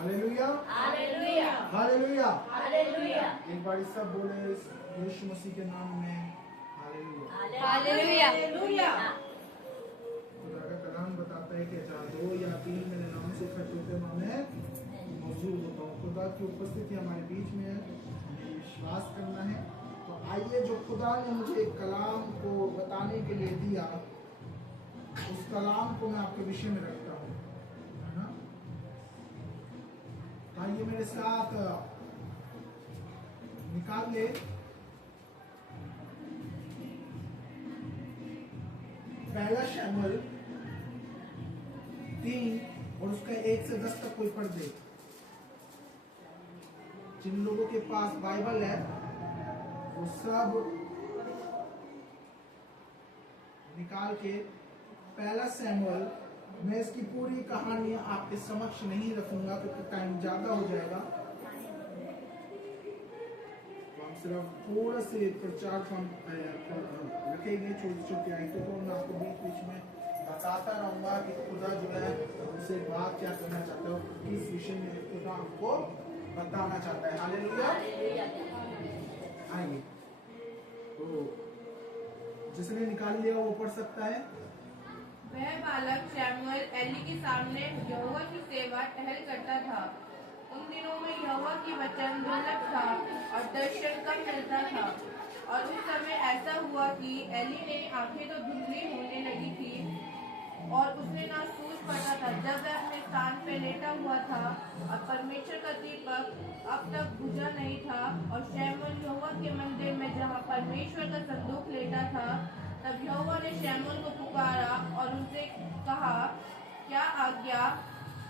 Hallelujah hallelujah hallelujah. Hallelujah एक बार सब बोले यीशु मसीह के नाम में हालेलुया। Hallelujah hallelujah. खुदा का कलाम बताता है कि जहाँ 2 या 3 मेरे नाम से इकट्ठे होते हैं वहाँ मैं मौजूद होता हूँ। खुदा की उपस्थिति हमारे बीच में है, हमें विश्वास करना है। तो आइए, जो खुदा ने मुझे एक कलाम को बताने के लिए दिया, उस कलाम को मैं आपके विषय में रखता हूँ, है ना। आइए मेरे साथ निकाल ले पहला शमूएल 3 और उसका 1 से 10 तक कोई पढ़ दे। जिन लोगों के पास बाइबल है वो सब निकाल के पहला शमूएल, मैं इसकी पूरी कहानी आपके समक्ष नहीं रखूंगा क्योंकि टाइम ज्यादा हो जाएगा। तो हम सिर्फ थोड़ा से प्रचार हम रखेंगे, छोटी छोटी आयतों को मैं आपको बीच बीच में बताता रहूंगा कि खुदा जो है उनसे बात क्या करना चाहता है, किस विषय में खुदा हमको बताना चाहता है। हालेलुया। आइए, तो जिसने निकाल लिया वो पढ़ सकता है। वह बालक शमूएल एली के सामने यहोवा की सेवा टहल करता था। उन दिनों में यहोवा की वचन दुर्लभ था और दर्शन कम मिलता था। और उस समय ऐसा हुआ कि एली ने आंखें तो धुंधली होने लगी थी और उसने ना सूझ पड़ता था जब वह अपने स्थान पे लेटा हुआ था और परमेश्वर का दीपक अब तक बुझा नहीं था। और शमूएल यहोवा के मंदिर में जहाँ परमेश्वर का संदूक लेटा था, तब यहोवा ने शमूएल को पुकारा और उनसे कहा, क्या आज्ञा?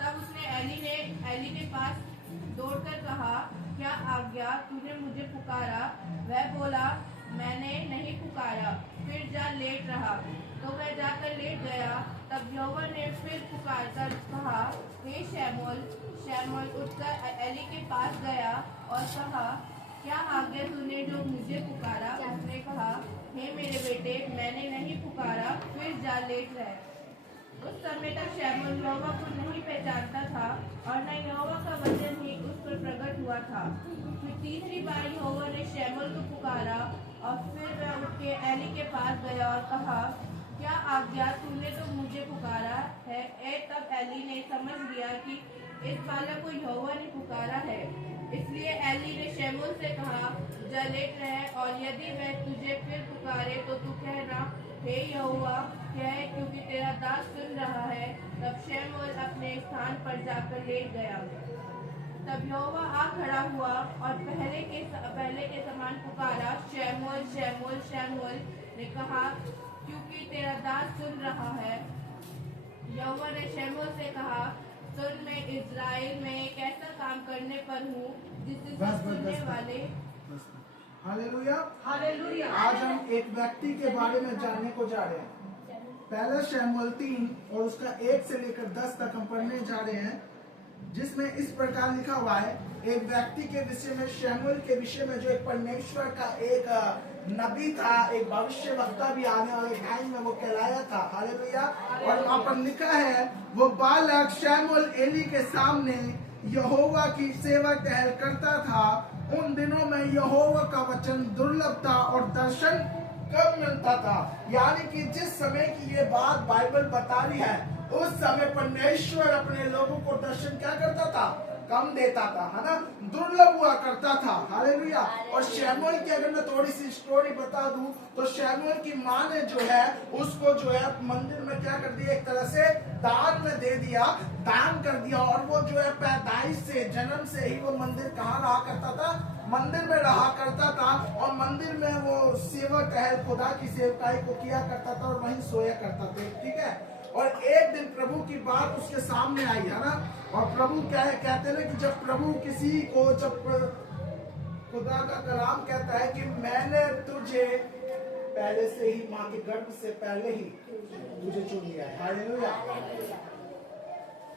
तब उसने एली के पास दौड़कर कहा, क्या आज्ञा? तूने मुझे पुकारा? वह बोला, मैंने नहीं पुकारा, फिर जा लेट रहा। तो वह जाकर लेट गया। तब यहोवा ने फिर पुकारकर कहा, हे शमूएल। शमूएल उठकर एली के पास गया और कहा, क्या आज्ञा तूने जो मुझे पुकारा? उसने कहा, हे मेरे बेटे, मैंने नहीं पुकारा, फिर जा लेट रहे। उस समय तक शमूएल यहोवा को नहीं पहचानता था और न यहोवा का वचन ही उस पर प्रकट हुआ था। फिर तीसरी बार यहोवा ने शमूएल को पुकारा और फिर वह उठ के एली के पास गया और कहा, क्या आज्ञा? तूने तो मुझे पुकारा है। तब एली ने समझ लिया कि इस बालक को यहोवा ने पुकारा है। इसलिए एली ने शमूएल से कहा, जा लेट रहे, और यदि वह तुझे फिर पुकारे तो तू कहना, हे यहोवा कह, क्योंकि तेरा दास सुन रहा है। तब शमूएल अपने स्थान पर जाकर लेट गया। तब यहोवा आ खड़ा हुआ और पहले के समान पुकारा, शमूएल शमूएल। शमूएल ने कहा, क्योंकि तेरा दास सुन रहा है। यहोवा ने शमूएल से कहा, सुन, मैं इज़राइल में एक ऐसा काम करने पर हूँ जिससे सब सुनने वाले। Hallelujah hallelujah. आज हम एक व्यक्ति के बारे में जानने को जा रहे हैं। पहला शमूएल 3 और उसका 1 से लेकर 10 तक हम पढ़ने जा रहे हैं, जिसमें इस प्रकार लिखा हुआ है, एक व्यक्ति के विषय में, शमूएल के विषय में, जो एक परमेश्वर का एक नबी था, एक भविष्यवक्ता भी आने वाले टाइम में वो कहलाया था। हालेलुया। और वहाँ पर लिखा है, वो बालक शमूएल एली के सामने यहोवा की सेवा टहल करता था। उन दिनों में यहोवा का वचन दुर्लभ था और दर्शन कम मिलता था। यानी कि जिस समय की ये बात बाइबल बता रही है, उस समय परमेश्वर अपने लोगों को दर्शन क्या करता था? कम देता था, है ना, दुर्लभ हुआ करता था। हालेलुया। और शमूएल की अगर मैं थोड़ी सी स्टोरी बता दूं तो शमूएल की माँ ने जो है उसको जो है मंदिर में क्या कर दिया, एक तरह से दान में दे दिया, दान कर दिया। और वो जो है पैदाइश से, जन्म से ही वो मंदिर कहाँ रहा करता था? मंदिर में रहा करता था। और मंदिर में वो सेवा टहल खुदा की सेवकाई को किया करता था और वहीं सोया करता था। ठीक है। और एक दिन प्रभु की बात उसके सामने आई, है ना। और प्रभु क्या है, कहते हैं कि जब प्रभु किसी को, जब खुदा का कलाम कहता है कि मैंने तुझे पहले से ही, माँ के गर्भ से पहले ही तुझे चुन लिया है। हालेलुया।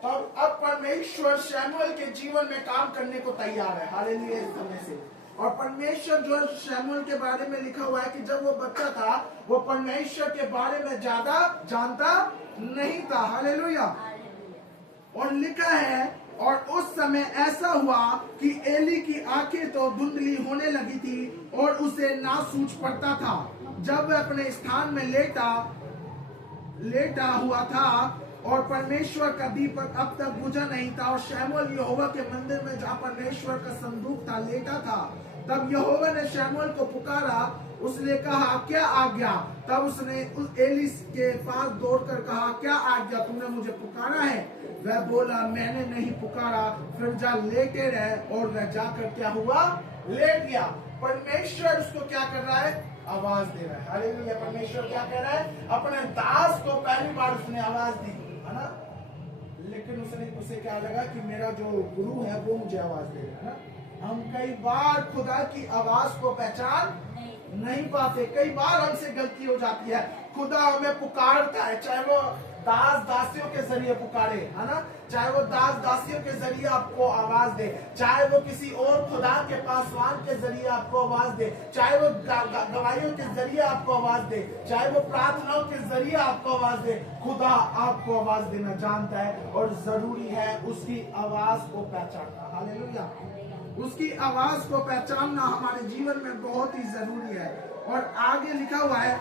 तब अब परमेश्वर शमूएल के जीवन में काम करने को तैयार है। हालेलुया। इस समय से और परमेश्वर जो शमूएल के बारे में लिखा हुआ है कि जब वो बच्चा था वो परमेश्वर के बारे में ज्यादा जानता नहीं था। हालेलुया। और लिखा है, और उस समय ऐसा हुआ कि एली की आंखें तो धुंधली होने लगी थी और उसे ना सूझ पड़ता था। जब वह अपने स्थान में लेटा हुआ था और परमेश्वर का दीपक अब तक बुझा नहीं था और शमूएल यहोवा के मंदिर में जहाँ परमेश्वर का संदूक था लेटा था, तब यहोवा ने शमूएल को पुकारा। उसने कहा, क्या आज्ञा? तब उसने उस एली के पास दौड़कर कहा, क्या आज्ञा? तुमने मुझे पुकारा है? वह बोला, मैंने नहीं पुकारा। फिर जा लेटे रहे। और वह जाकर क्या हुआ? लेट गया। परमेश्वर उसको क्या कर रहा है? आवाज दे रहा है। हालेलुया। परमेश्वर क्या कह रहा है? अपने दास को पहली बार उसने आवाज दी, है ना? लेकिन उसे क्या लगा कि मेरा जो गुरु है वो मुझे आवाज दे रहा है ना। हम कई बार खुदा की आवाज को पहचान नहीं पाते। कई बार हमसे गलती हो जाती है। खुदा हमें पुकारता है, चाहे वो दास दासियों के जरिए पुकारे, है ना, चाहे वो दास दासियों के जरिए आपको आवाज दे, चाहे वो किसी और खुदा के पासवान के जरिए आपको आवाज दे, चाहे वो गवाहियों के जरिए आपको आवाज दे, चाहे वो प्रार्थनाओं के जरिए आपको आवाज दे। खुदा आपको आवाज देना जानता है और जरूरी है उसकी आवाज को पहचानना। हालेलुया। उसकी आवाज को पहचानना हमारे जीवन में बहुत ही जरूरी है। और आगे लिखा हुआ है,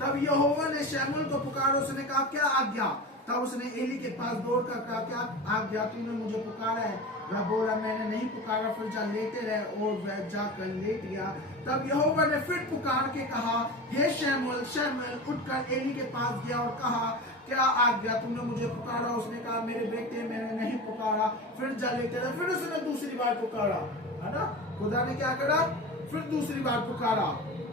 तब यहोवा ने शमूएल को पुकारा। उसने कहा, क्या आज्ञा? तब उसने एली के पास दौड़कर कहा, क्या आज्ञा? तूने मुझे पुकारा है? वह बोला, मैंने नहीं पुकारा। फिर जा लेटे रहे। और वह जाकर लेट गया। तब यहोवा ने फिर पुकार के कहा, हे शमूएल। शमूएल उठकर एली के पास गया और कहा, क्या आज्ञा? तुमने मुझे पुकारा? उसने कहा, मेरे बेटे, मैंने नहीं पुकारा। फिर जा लेटे रहे। फिर उसने दूसरी बार पुकारा, है ना। खुदा ने क्या करा? फिर दूसरी बार पुकारा।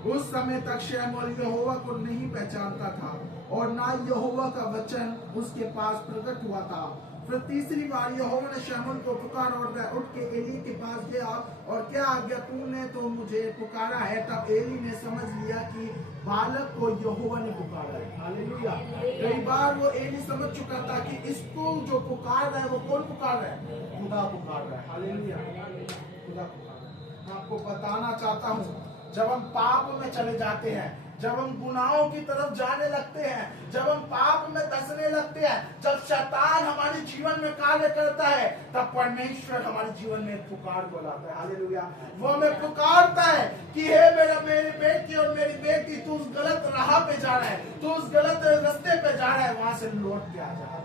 उस समय तक शमूएल यहोवा को नहीं पहचानता था और ना यहोवा का वचन उसके पास प्रकट हुआ था। फिर तीसरी बार यहोवा ने शमूएल को पुकारा और वह उठ के एली के पास गया और क्या आज्ञा? तूने तो मुझे पुकारा है। तब एली ने समझ लिया कि बालक को यहोवा ने पुकारा है। हालेलुया। कई बार वो एली समझ चुका था कि इसको जो पुकार रहा है वो कौन पुकार रहा है? खुदा पुकार रहा है। हालेलुया। खुदा पुकार रहा है। मैं आपको बताना चाहता हूँ, जब हम पाप में चले जाते हैं, जब हम गुनाहों की तरफ जाने लगते हैं, जब हम पाप में धंसने लगते हैं, जब शैतान हमारे जीवन में कार्य करता है, तब परमेश्वर हमारे जीवन में पुकार बुलाता है। हालेलुया। वो हमें पुकारता है कि हे मेरी बेटी और मेरी बेटी, तू उस गलत राह पे जा रहा है, तू उस गलत रास्ते पे जा रहा है, वहां से लौट के आ जा।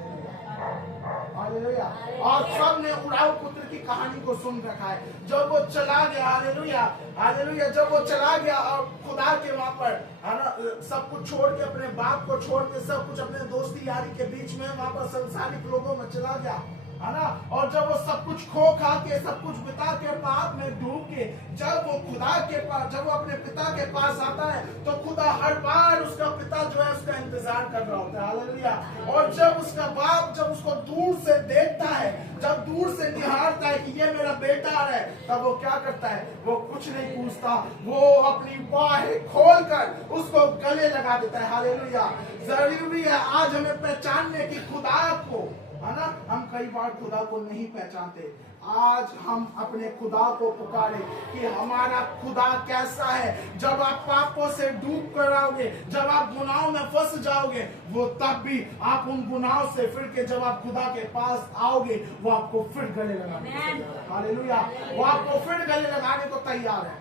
हालेलुया। और सबने उड़ाऊ पुत्र की कहानी को सुन रखा है। जब वो चला गया, हालेलुया हालेलुया, जब वो चला गया और खुदा के वहां पर, है ना, सब कुछ छोड़ के, अपने बाप को छोड़ के, सब कुछ अपने दोस्ती यारी के बीच में वहां पर संसारिक लोगों में चला गया, है ना। और जब वो सब कुछ खो खा के, सब कुछ पिता के पाप में डूब के, जब वो खुदा के पास, जब वो अपने पिता के पास आता है, तो खुदा हर बार उसका पिता जो है उसका इंतजार कर रहा होता है। हालेलुया। और जब उसका बाप जब उसको दूर से देखता है, जब दूर से निहारता है कि ये मेरा बेटा है, तब वो क्या करता है? वो कुछ नहीं पूछता, वो अपनी बाहें खोलकर उसको गले लगा देता है। हालेलुया। जरूरी है आज हमें पहचानने की खुदा को, है ना। हम कई बार खुदा को नहीं पहचानते। आज हम अपने खुदा को पुकारे कि हमारा खुदा कैसा है। जब आप पापों से डूब कर आओगे, जब आप गुनाहों में फंस जाओगे, वो तब भी आप उन गुनाहों से फिर के जब आप खुदा के पास आओगे, वो आपको फिर गले लगाने को तैयार है। हालेलुया। वो आपको फिर गले लगाने को तैयार है।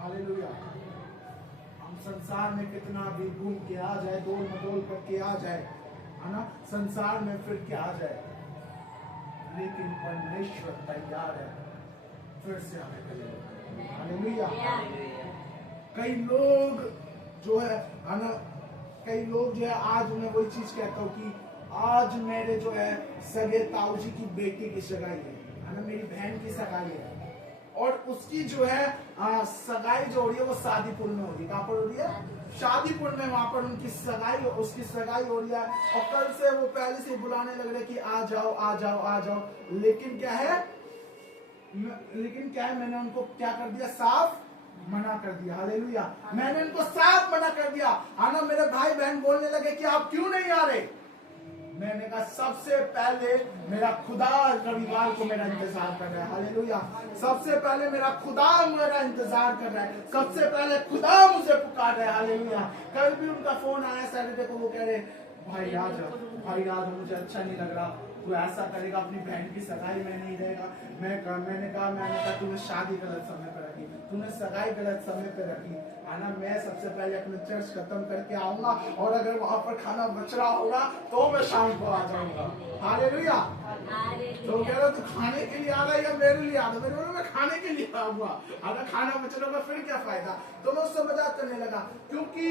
हालेलुया। हम संसार में कितना भी घूम के आ जाए, डोल मडोल करके आ जाए, है ना, संसार में फिर के आ जाए, लेकिन परमेश्वर तैयार है फिर से हमें गले लगाने। हालेलुया। कई लोग जो है ना, कई लोग जो है, आज मैं वही चीज कहता हूँ कि आज मेरे जो है सगे ताऊ जी की बेटी की सगाई है ना, मेरी बहन की सगाई है, और उसकी जो है सगाई जो हो रही है वो शादीपुर में हो रही है। कहाँ पर हो रही है? शादीपुर में। वहां पर उनकी सगाई, उसकी सगाई हो रही है, और कल से वो पहले से बुलाने लग रहे कि आ जाओ आ जाओ आ जाओ। लेकिन क्या है, मैंने उनको क्या कर दिया? साफ मना कर दिया। हालेलुया। मैंने उनको साफ मना कर दिया, है ना। मेरे भाई बहन बोलने लगे कि आप क्यों नहीं आ रहे? मैंने कहा सबसे पहले मेरा खुदा रविवार को मेरा इंतजार कर रहा है। हालेलुया। सबसे पहले मेरा खुदा मेरा इंतजार कर रहा है, सबसे पहले खुदा मुझे पुकार रहा है। हालेलुया। कल भी उनका फोन आया सैटरडे को, वो कह रहे भाई आ जाओ, भाई आ जाओ, मुझे अच्छा नहीं लग रहा, तू ऐसा करेगा, अपनी बहन की सगाई में नहीं रहेगा। मैंने कहा तूने शादी गलत समय पर रखी, तूने सगाई गलत समय पर रखी, आना मैं सबसे पहले अपने चर्च खत्म करके आऊंगा, और अगर वहां पर खाना बच रहा होगा तो मैं शाम को आ जाऊंगा। हालेलुया। तो कह रहा तू खाने के लिए आ रहा है या मेरे लिए आ रहा है? मैंने बोला मैं खाने के लिए आऊंगा, अगर खाना बच रहा होगा फिर क्या फायदा। तो मैं उससे मजाक करने लगा, क्योंकि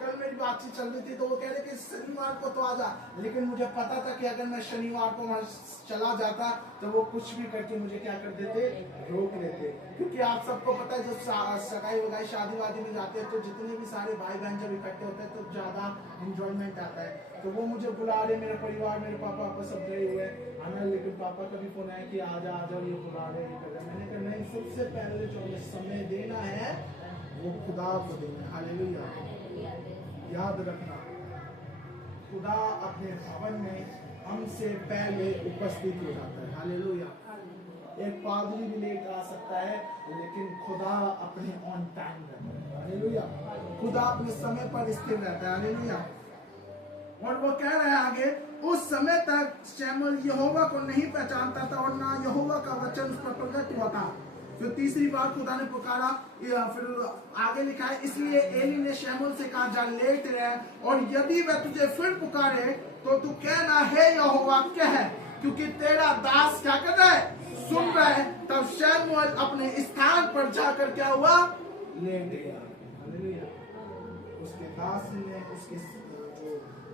कल मेरी बातचीत चल रही थी, तो वो कह रहे कि शनिवार को तो आ जा, लेकिन मुझे पता था कि अगर मैं शनिवार को वहां चला जाता तो वो कुछ भी करके मुझे क्या कर देते, रोक लेते। क्योंकि आप सबको पता है जब सगाई वगाई शादी वादी में जाते हैं तो जितने भी सारे भाई बहन जब इकट्ठे होते हैं तो ज्यादा एंजॉयमेंट आता है। तो वो मुझे बुला रहे, मेरे परिवार, मेरे पापा सब गए हुए आना, लेकिन पापा का भी फोन आया कि आ जा ये बुला रहे, ये कर रहे। मैंने कहा नहीं, सबसे पहले जो हमें समय देना है वो खुदा को देना है। हालेलुया। याद रखना, खुदा अपने भवन में हमसे पहले उपस्थित हो जाता है। हालेलुया। एक पादरी भी लेट आ सकता है, लेकिन खुदा अपने ऑन टाइम रहता है। हालेलुया। खुदा अपने समय पर स्थिर रहता है। हालेलुया। और वो कह रहा है आगे, उस समय तक शमूएल यहोवा को नहीं पहचानता था और ना यहोवा का वचन उस पर प्रकट हुआ था। फिर तीसरी बार खुदा ने पुकारा, फिर आगे लिखा है, इसलिए एली ने शमूएल से कहा, जा लेट रहे, और यदि वह तुझे फिर पुकारे तो तू कहना, हे यहोवा कह, क्योंकि तेरा दास क्या कर रहा है, सुन रहा है। तब शमूएल अपने स्थान पर जाकर क्या हुआ, लेट गया। हालेलुया। उसके दास ने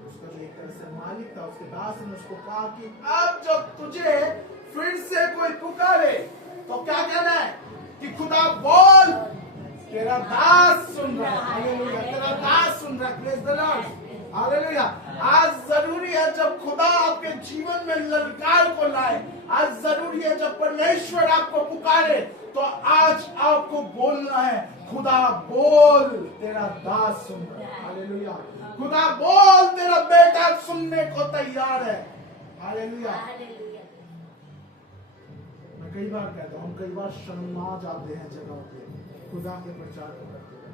उसका जो एक तरह से मालिक था, उसके दास ने उसको कहा कि अब जब तुझे फिर से कोई पुकारे तो क्या कहना है कि खुदा बोल, तेरा दास सुन रहा है। हालेलुया। तेरा दास सुन रहा है। Praise the Lord. हालेलुया। आज जरूरी है जब खुदा आपके जीवन में ललकार को लाए, आज जरूरी है जब परमेश्वर आपको पुकारे तो आज आपको बोलना है, खुदा बोल, तेरा दास सुन रहा है। हालेलुया। खुदा बोल, तेरा बेटा सुनने को तैयार है। हालेलुया। मैं कई बार कहता हूँ, हम कई बार शर्मा जाते हैं जगह पे खुदा के प्रचार को करते हैं।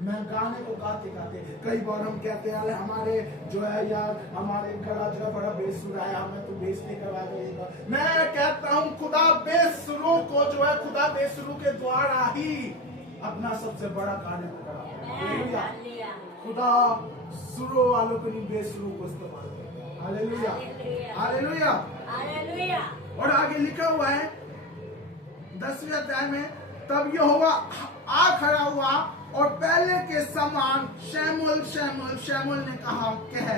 मैं गाने को गाते गाते कई बार हम कहते हैं, हमारे जो है यार, हमारे गला जो है बड़ा बेसुरा है, हमें तो बेस नहीं करवा देगा। मैं कहता हूँ खुदा बेसुरों को जो है, खुदा बेसुरों के द्वारा ही अपना सबसे बड़ा कार्य करा। खुदा सुरों वालों को नहीं, बेसुरों को इस्तेमाल करता है। हालेलुया। हालेलुया। हालेलुया। और आगे लिखा हुआ है 10वें अध्याय में, तब यहोवा आ खड़ा हुआ और पहले के समान शमूएल ने कहा, कह,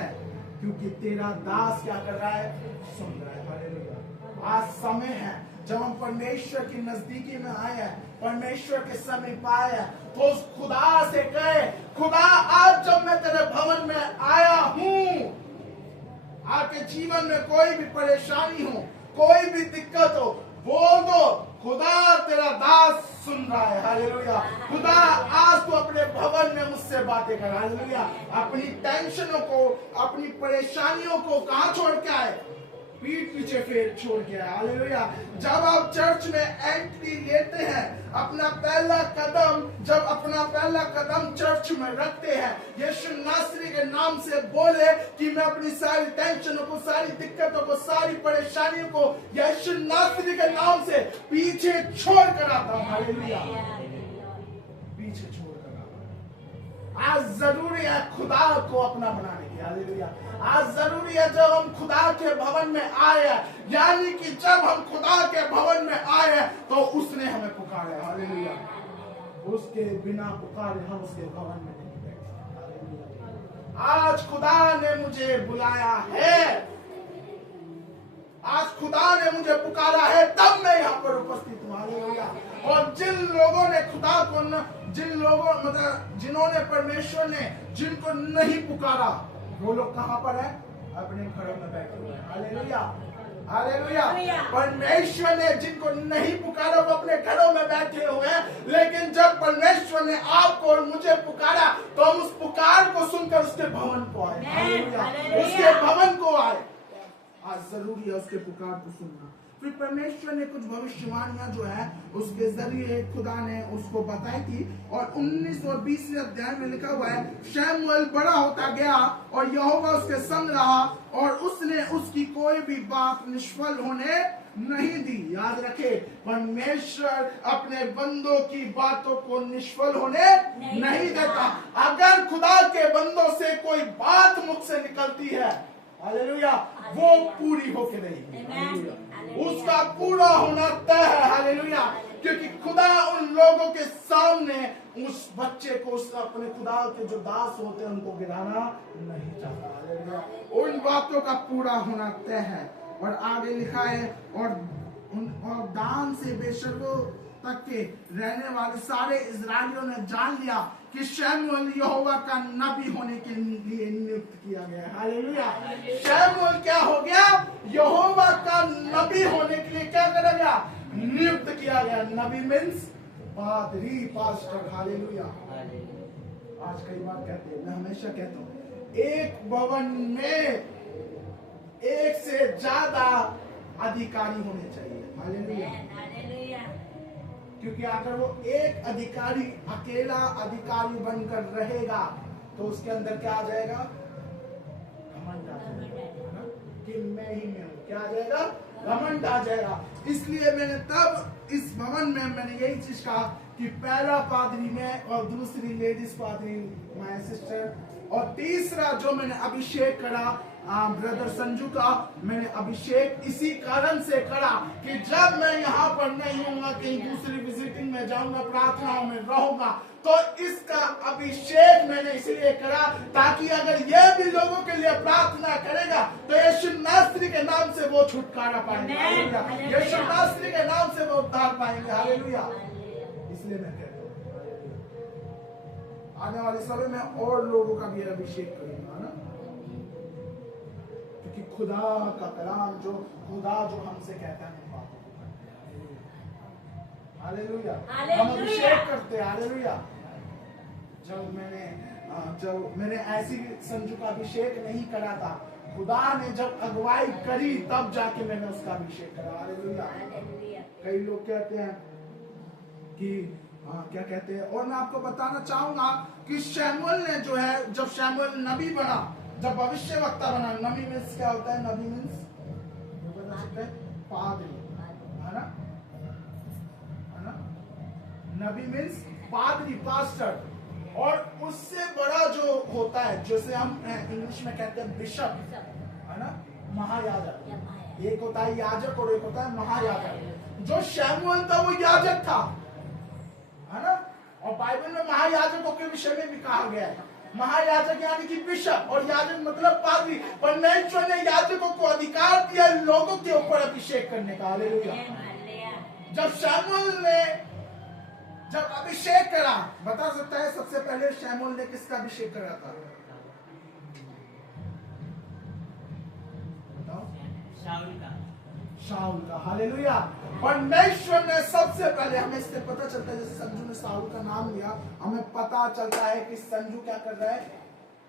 क्योंकि तेरा दास क्या कर रहा है, सुन रहा है। हालेलुया। आज समय है जब हम परमेश्वर की नजदीकी में आए हैं, परमेश्वर के समीप आए हैं, तो उस खुदा से कहे, खुदा आज जब मैं तेरे भवन में आया हूं, आपके जीवन में कोई भी परेशानी हो, कोई भी दिक्कत हो, बोल दो, खुदा तेरा दास सुन रहा है। हालेलुया। खुदा आज तो अपने भवन में मुझसे बातें कर। हालेलुया। अपनी टेंशनों को, अपनी परेशानियों को कहां छोड़ के आए, पीठ पीछे फेर छोड़ के आए। हालेलुया। जब आप चर्च में एंट्री लेते हैं, अपना पहला कदम चर्च में रखते हैं, यीशु नासरी के नाम से बोले कि मैं अपनी सारी टेंशनों को, सारी दिक्कतों को, सारी परेशानियों को यीशु नासरी के नाम से पीछे छोड़ कर आता हूं। हालेलुया। पीछे छोड़ कर आता हूं। आज जरूरी है खुदा को अपना बनाने की। हालेलुया। आज जरूरी है जब हम खुदा के भवन में आए हैं, यानी कि जब हम खुदा के भवन में आए हैं तो उसने हमें पुकारा। हालेलुया। उसके बिना पुकारे हम उसके भवन में नहीं बैठ सकते। हालेलुया। आज खुदा ने मुझे बुलाया है, आज खुदा ने मुझे पुकारा है, तब मैं यहाँ पर उपस्थित हूँ। हालेलुया। और जिन लोगों ने खुदा को जिन्होंने परमेश्वर ने जिनको नहीं पुकारा, वो लोग कहां पर है, अपने घरों में बैठे हुए हैं। हालेलुया। हालेलुया। परमेश्वर ने जिनको नहीं पुकारा वो अपने घरों में बैठे हुए हैं, लेकिन जब परमेश्वर ने आपको और मुझे पुकारा तो हम उस पुकार को सुनकर उसके भवन को आए। हालेलुया। उसके भवन को आए। आज जरूरी है उसके पुकार को सुनना। फिर परमेश्वर ने कुछ भविष्यवाणियां जो है उसके जरिए खुदा ने उसको बताई थी, और 19 और 20 अध्याय में लिखा हुआ है, शमूएल बड़ा होता गया और यहोवा उसके संग रहा और उसने उसकी कोई भी बात निष्फल होने नहीं दी। याद रखे, परमेश्वर अपने बंदों की बातों को निष्फल होने नहीं देता। अगर खुदा के बंदों से कोई बात मुझसे निकलती है, हालेलुया, वो पूरी होके रहेगी, हालेलुया, उसका पूरा होना तय है, हालेलुया, क्योंकि खुदा उन लोगों के सामने उस बच्चे को, उस अपने खुदा के जो दास होते हैं उनको गिराना नहीं चाहता, हालेलुया। उन बातों का पूरा होना तय है। और आगे लिखा है, और दान से बेशर्मों तक के रहने वाले सारे इजरायलियों ने जान लिया कि शमूएल यहोवा का नबी होने के लिए नियुक्त किया गया है, हालेलुया। शमूएल क्या हो गया? यहोवा का नबी होने के लिए क्या करा गया? नियुक्त किया गया। नबी मीन्स पादरी, पास्टर, हालेलुया। आज कई बार कहते हैं, मैं हमेशा कहता हूँ, एक भवन में एक से ज्यादा अधिकारी होने चाहिए, हालेलुया। क्योंकि अगर वो एक अधिकारी अकेला अधिकारी बनकर रहेगा तो उसके अंदर क्या आ जाएगा? घमंड आ जाएगा, कि मैं ही मैं हूं। क्या आ जाएगा? घमंड आ जाएगा। इसलिए मैंने तब इस भवन में मैंने यही चीज कहा कि पहला पादरी में और दूसरी लेडीज पादरी माय सिस्टर, और तीसरा जो मैंने अभिषेक करा ब्रदर संजू का, मैंने अभिषेक इसी कारण से करा कि जब मैं यहाँ पर नहीं होऊंगा, कहीं दूसरी विजिटिंग में जाऊंगा, प्रार्थनाओं में रहूंगा, तो इसका अभिषेक मैंने इसलिए करा ताकि अगर ये भी लोगों के लिए प्रार्थना करेगा तो यीशु नासरी के नाम से वो छुटकारा पाएंगे, हालेलुया। यीशु नासरी के नाम से वो उद्धार पाएंगे, हालेलुया। इसलिए मैं कहता हूँ आने वाले समय में और लोगों का भी अभिषेक करूंगा ना, क्योंकि खुदा का कलाम जो हमसे कहता है, हालेलुया, हम अभिषेक करते हैं, हालेलुया। जब मैंने ऐसी संजू का अभिषेक नहीं करा था, खुदा ने जब अगुवाई करी तब जाके मैंने उसका अभिषेक करा, हालेलुया। कई लोग कहते हैं कि क्या कहते हैं, और मैं आपको बताना चाहूंगा कि शमूएल ने जो है, जब शमूएल नबी बना, जब भविष्यवक्ता बना, नबी मीन्स क्या होता है? नबी मीन्स बता सकते हैं? पादरी, है ना? नबी मीन्स पादरी, पास्टर। और उससे बड़ा जो होता है, जैसे हम इंग्लिश में कहते हैं बिशप, है ना, महायाजक। एक होता है याजक और एक होता है महायाजक। जो शमूएल था वो याजक था, है ना, और बाइबल में महायाजकों के विषय में भी कहा गया है। महायाजक यानी कि बिशप, और याजक मतलब पादरी। परमेश्वर ने याजकों को अधिकार दिया लोगों के ऊपर अभिषेक करने का, हालेलुया। जब शमूएल ने जब अभिषेक करा, बता सकता है सबसे पहले शमूएल ने किसका अभिषेक करा था? बताओ। शाऊल का, हालेलुया। परमेश्वर ने सबसे पहले, हमें इससे पता चलता है, जैसे संजू ने शाऊल का नाम लिया, हमें पता चलता है कि संजू क्या कर रहा है?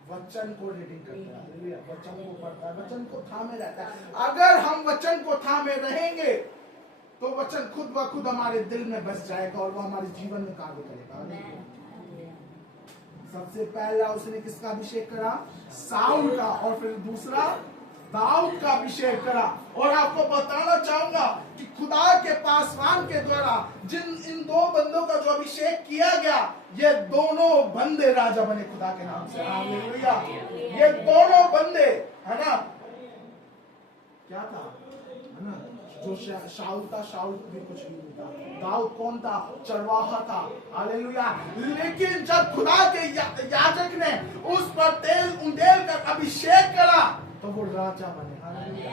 वचन को रीडिंग करता है, हालेलुया। वचन को पढ़ता है, वचन को थामे रहता है। अगर हम वचन को थामे रहेंगे तो वचन खुद ब खुद हमारे दिल में बस जाएगा और वो हमारे जीवन में कार्य करेगा। सबसे पहला उसने किसका अभिषेक करा? शाऊल का, और फिर दूसरा दाऊद का अभिषेक करा। और आपको बताना चाहूंगा कि खुदा के पासवान के द्वारा इन दो बंदों का जो अभिषेक किया गया, ये दोनों बंदे राजा बने खुदा के नाम से, हालेलुया। ये दोनों बंदे, है ना, क्या था, है ना, जो शाऊल था, शाऊल भी कुछ नहीं था। दाऊद कौन था? चरवाहा था, हालेलुया। लेकिन जब खुदा के याजक ने उस पर तेल उंडेल कर अभिषेक करा तो वो राजा बने, हालेलुया।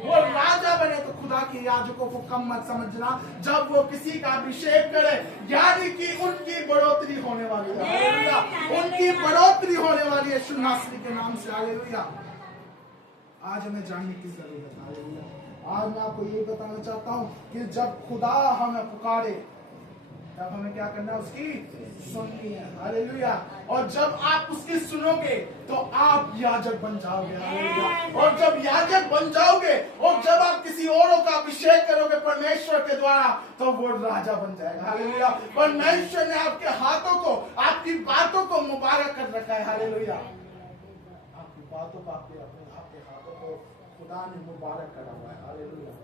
वो राजा बने। तो खुदा के याजकों को कम मत समझना जब वो किसी का अभिषेक करे, यानी कि उनकी बढ़ोतरी होने वाली है, हालेलुया। उनकी बढ़ोतरी होने वाली है यीशु नासरी के नाम से, हालेलुया। आज हमें जानने की जरूरत है, हालेलुया। आज मैं आपको ये बताना चाहता हूँ कि जब खुदा हमें पुकारे, तब हमें क्या करना है? उसकी सुननी है। हालेलुया। और जब आप उसकी सुनोगे तो आप याजक बन जाओगे। हालेलुया। और जब याजक बन जाओगे और जब आप किसी औरों का अभिषेक करोगे परमेश्वर के द्वारा तो वो राजा बन जाएगा। हालेलुया। परमेश्वर ने आपके हाथों को, आपकी बातों को मुबारक कर रखा है। हालेलुया। आपकी बातों को, आपके हाथों को खुदा ने मुबारक करा हुआ है। हालेलुया।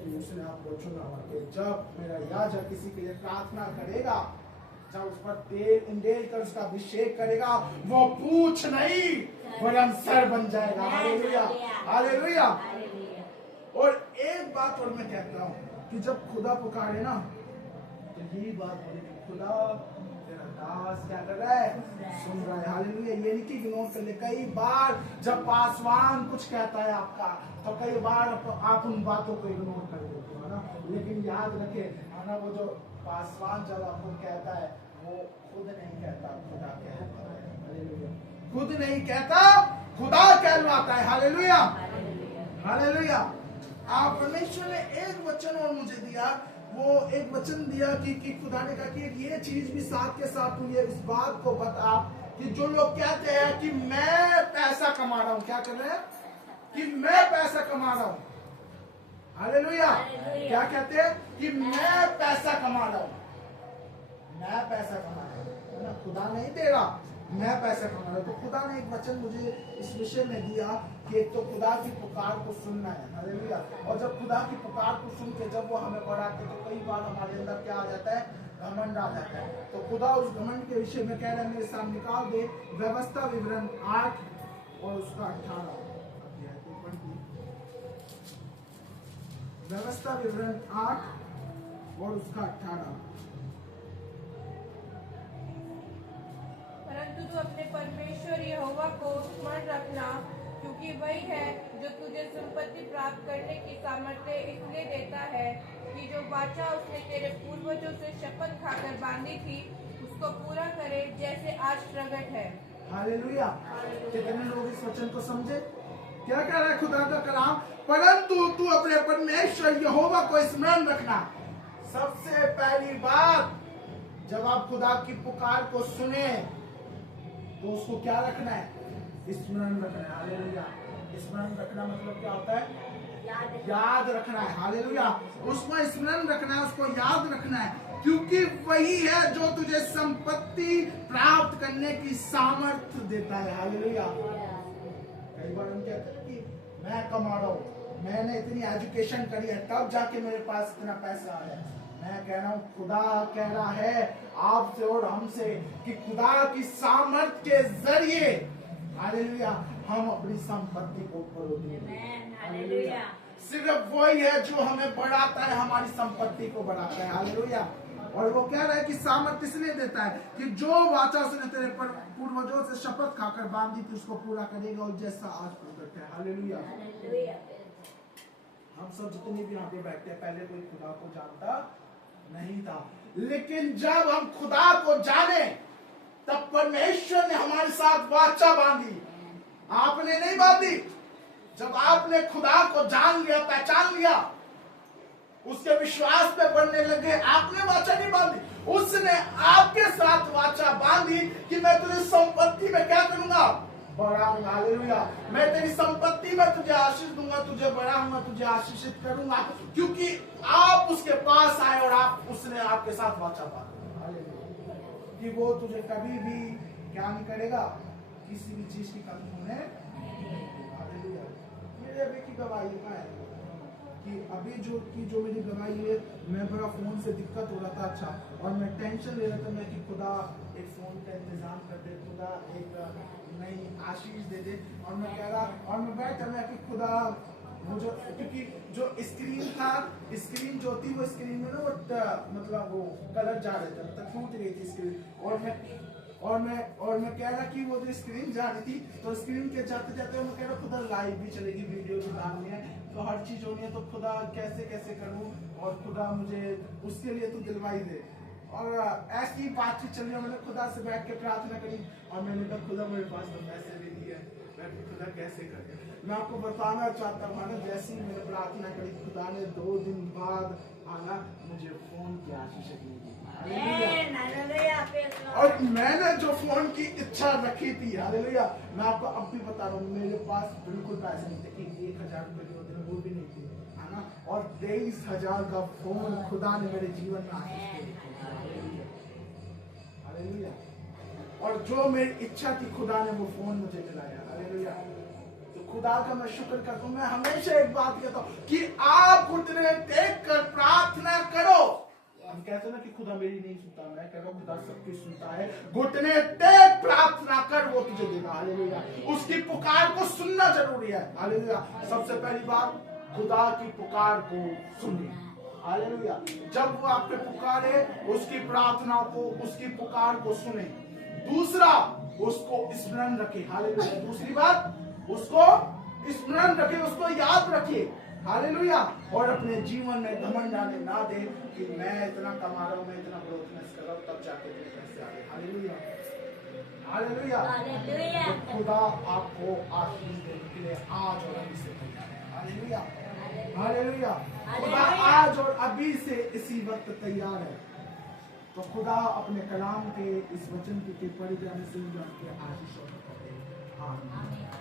कि उसने आपको चुना हुआ कि जब मेरा याजक किसी के लिए प्रार्थना करेगा, जब उस पर तेल उंडेल कर उसका अभिषेक करेगा, वो पूछ नहीं वरन सर बन जाएगा। हालेलुया। हालेलुया। और एक बात और मैं कहता हूँ कि जब खुदा पुकारे ना तो यही बात बोले कि खुदा तेरा दास क्या कर रहा है? सुन रहा है। हालेलुया। ये नहीं कि इग्नोर कर ले। कई बार जब पासवान कुछ कहता है आपका तो कई बार आप उन बातों को इग्नोर कर देते हो ना, लेकिन याद रखे है ना, वो जो पासवान जब आपको कहता है वो खुद नहीं कहता, खुदा कहता है। हालेलुया। खुद नहीं कहता, खुदा कहलवाता है। हालेलुया। हालेलुया। आप परमेश्वर ने एक वचन और मुझे दिया, वो एक वचन दिया कि खुदा ने कहा कि ये चीज भी साथ के साथ हुई है। इस बात को बता कि जो लोग कहते हैं कि मैं पैसा कमा रहा हूं, क्या कर रहे हैं? कि मैं पैसा कमा रहा हूं। हालेलुया। क्या कहते हैं? कि मैं पैसा कमा रहा हूं। मैं पैसा कमा रहा हूं, है ना? खुदा नहीं दे रहा, मैं पैसा कमा रहा हूं। तो खुदा ने एक वचन मुझे इस विषय में दिया कि एक तो खुदा की पुकार को सुनना है। हालेलुया। और जब खुदा की पुकार को सुन के जब वो हमें बढ़ाते तो कई बार हमारे अंदर क्या आ जाता है? घमंड आ जाता है। तो खुदा उस घमंड के विषय में कह रहा है, मेरे सामने निकाल दे व्यवस्था विवरण 8 और उसका 18। व्यवस्था विवरण 8 और उसका 18। परंतु तू अपने परमेश्वर यहोवा को स्मरण रखना, क्योंकि वही है जो तुझे संपत्ति प्राप्त करने की सामर्थ्य इसलिए देता है कि जो वाचा उसने तेरे पूर्वजों से शपथ खाकर बांधी थी उसको पूरा करे, जैसे आज प्रकट है। हालेलुया। कितने लोग इस वचन को समझे? क्या कह रहा है खुदा का कलाम? परंतु तू अपने परमेश्वर यहोवा को स्मरण रखना। सबसे पहली बात, जब आप खुदा की पुकार को सुने तो उसको क्या रखना है? स्मरण रखना है। हालेलुया। स्मरण रखना मतलब क्या होता है? याद रखना है। हालेलुया। उसको स्मरण रखना है, उसको याद रखना है, क्योंकि वही है जो तुझे संपत्ति प्राप्त करने की सामर्थ्य देता है। हालेलुया। कई बार हम कहते हैं कि मैं कमा रहा हूँ, मैंने इतनी एजुकेशन करी है तब जाके मेरे पास इतना पैसा आया। मैं कह रहा हूँ खुदा कह रहा है आपसे और हमसे कि खुदा की सामर्थ्य के जरिए, हालेलुया, हम अपनी संपत्ति को बढ़ाएंगे। हालेलुया। सिर्फ वही है जो हमें बढ़ाता है, हमारी संपत्ति को बढ़ाता है। हालेलुया। और वो कह रहा है कि सामर्थ्य इसलिए देता है कि जो वाचा उसने तेरे पर पूर्वजों से शपथ खाकर बांधी थी उसको पूरा करेगा, और जैसा आज प्रकट है। हालेलुया। हम सब जितने भी यहाँ पे बैठते हैं पहले कोई खुदा को जानता नहीं था, लेकिन जब हम खुदा को जाने तब परमेश्वर ने हमारे साथ वाचा बांधी। आपने नहीं बांधी। जब आपने खुदा को जान लिया, पहचान लिया, उसके विश्वास पे बढ़ने लगे, आपने वाचा नहीं बांधी, उसने आपके साथ वाचा बांधी कि मैं तुझे संपत्ति में क्या करूंगा? बढ़ाऊंगा। हालेलुया। मैं तेरी संपत्ति में तुझे आशीष दूंगा, तुझे बढ़ाऊंगा, तुझे आशीषित करूंगा, क्योंकि आप उसके पास आए और उसने आपके साथ वाचा बांधा। हालेलुया। कि वो तुझे कभी भी क्या नहीं करेगा? किसी भी चीज की कमी होने। हालेलुया। मेरे अभी की गवाही है कि अभी जो मेरी गवाही है, मैं बड़ा फोन से दिक्कत हो रहा था, अच्छा, और मैं टेंशन ले रहा था मैं कि खुदा एक फोन का इंतजाम कर दे, खुदा एक नई आशीष दे दे। और मैं कह रहा, और मैं बैठा मैं कि खुदा मुझे, क्योंकि जो स्क्रीन था, स्क्रीन जो थी वो स्क्रीन में ना वो मतलब वो कलर जा रहे थे, मतलब टूट गई थी स्क्रीन। और मैं कह रहा कि वो जो स्क्रीन जा रही थी तो स्क्रीन के जाते जाते मैं कह रहा खुदा लाइव भी चलेगी, वीडियो भी डालनी है, तो हर चीज होनी है, तो खुदा कैसे करूं, और खुदा मुझे उसके लिए तो दिलवाई दे। और ऐसी बातचीत चल रही है, मैंने खुदा से बैठ के प्रार्थना करी और मैंने कहा खुदा मेरे पास तो पैसे भी नहीं है, मैं खुदा कैसे करे। मैं आपको बताना चाहता हूँ ना, जैसे ही मैंने प्रार्थना करी खुदा ने 2 दिन बाद आना मुझे फोन की आशीष दी। हालेलुया। और मैंने जो फोन की इच्छा रखी थी, हालेलुया, मैं आपको अब भी बता रहा हूँ, मेरे पास बिल्कुल पैसे नहीं थे, 1,000 रुपए जो होते हैं वो भी नहीं थे, है ना। और 23,000 का फोन खुदा ने मेरे जीवन में आशीष दी। हालेलुया। और जो मेरी इच्छा थी खुदा ने वो फोन मुझे दिलाया। हालेलुया। तो खुदा का मैं शुक्र करता हूँ। मैं हमेशा एक बात कहता हूँ कि आप घुटने टेक कर प्रार्थना करो। हम कहते हैं ना कि खुदा मेरी नहीं सुनता, मैं कह रहा हूँ खुदा सबकी सुनता है। घुटने टेक प्रार्थना कर, वो तुझे देगा। हालेलुया। उसकी पुकार को सुनना जरूरी है। हालेलुया। सबसे पहली बात, खुदा की पुकार को सुनिए। हालेलुया। जब वो आपके पुकारे, उसकी प्रार्थना को, उसकी पुकार को सुने। दूसरा, उसको स्मरण रखे। हालेलुया। दूसरी बात, उसको स्मरण रखे, उसको याद रखे। हालेलुया। और अपने जीवन में घमंड आने ना दे कि मैं इतना कमा रहा हूं, मैं इतना ब्रोकनेस कर रहा हूं, तब जाके मेरे पैसे आ गए। हालेलुया। हालेलुया। हालेलुया। तो खुदा आपको आशीष देने के लिए आज और अभी से तैयार है। हालेलुया। हालेलुया। खुदा आज और अभी से इसी वक्त तैयार है। तो खुदा अपने कलाम के इस वचन के पढ़े जाने से आपके आशीष और आमीन।